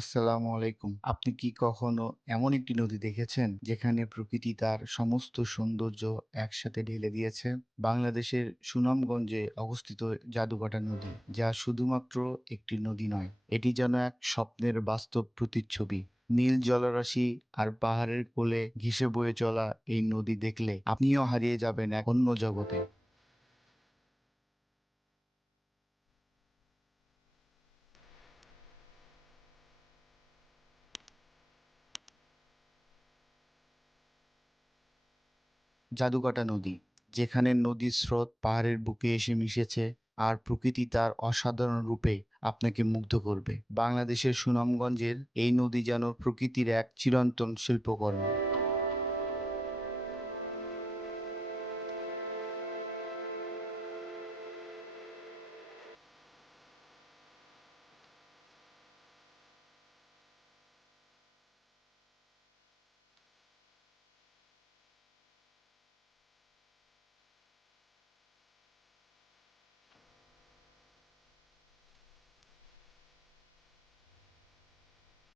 আসসালামু আলাইকুম। আপনি কি কখনো এমন একটি নদী দেখেছেন যেখানে প্রকৃতি তার সমস্ত সৌন্দর্য একসাথে ঢেলে দিয়েছে? বাংলাদেশের সুনামগঞ্জে অবস্থিত জাদুকাটা নদী, যা শুধুমাত্র একটি নদী নয়, এটি যেন এক স্বপ্নের বাস্তব প্রতিচ্ছবি। নীল জলরাশি আর পাহাড়ের কোলে ঘেঁষে বয়ে চলা এই নদী দেখলে আপনিও হারিয়ে যাবেন এক অন্য জগতে। জাদুকাটা নদী, যেখানে নদীর স্রোত পাহাড়ের বুকে এসে মিশেছে আর প্রকৃতি তার অসাধারণ রূপে আপনাকে মুগ্ধ করবে। বাংলাদেশের সুনামগঞ্জের এই নদী যেন প্রকৃতির এক চিরন্তন শিল্পকর্ম।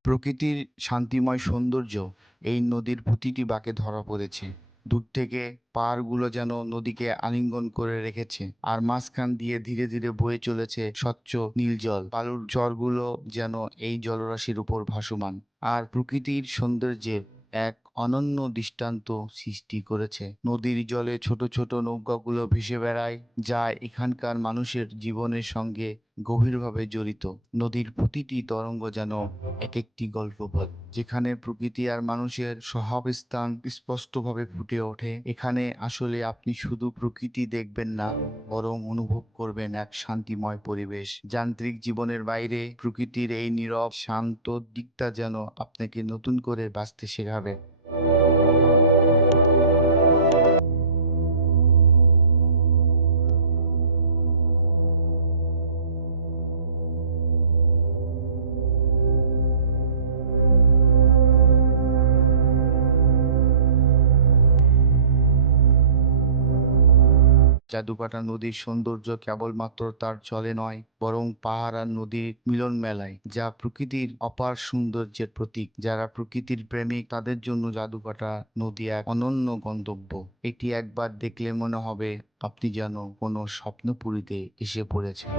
প্রকৃতির শান্তিময় সৌন্দর্য এই নদীর প্রতিটি বাঁকে ধরা পড়েছে। দূর থেকে পাহাড়গুলো যেন নদীকে আলিঙ্গন করে রেখেছে, আর মাঝখান দিয়ে ধীরে ধীরে বয়ে চলেছে স্বচ্ছ নীল জল। বালুর চরগুলো যেন এই জলরাশির উপর ভাসমান, আর প্রকৃতির সৌন্দর্যের এক অনন্য দৃষ্টান্ত সৃষ্টি করেছে। নদীর জলে ছোট ছোট নৌকাগুলো ভেসে বেড়ায়, যা এখানকার মানুষের জীবনের সঙ্গে গভীরভাবে জড়িত। নদীর প্রতিটি তরঙ্গ যেন এক একটি গল্প বলে, যেখানে প্রকৃতি আর মানুষের সহাবস্থান স্পষ্টভাবে ফুটে ওঠে। এখানে আসলে আপনি শুধু প্রকৃতি দেখবেন না, বরং অনুভব করবেন এক শান্তিময় পরিবেশ। যান্ত্রিক জীবনের বাইরে প্রকৃতির এই নীরব শান্ত দিকটা যেন আপনাকে নতুন করে বাঁচতে শেখাবে। জাদুকাটা নদীর সৌন্দর্য কেবলমাত্র তার জলে নয়, বরং পাহাড় আর নদীর মিলন মেলায়, যা প্রকৃতির অপার সৌন্দর্যের প্রতীক। যারা প্রকৃতির প্রেমিক তাদের জন্য জাদুকাটা নদী এক অনন্য গন্তব্য। এটি একবার দেখলে মনে হবে আপনি যেন কোনো স্বপ্নপুরীতে এসে পড়েছেন।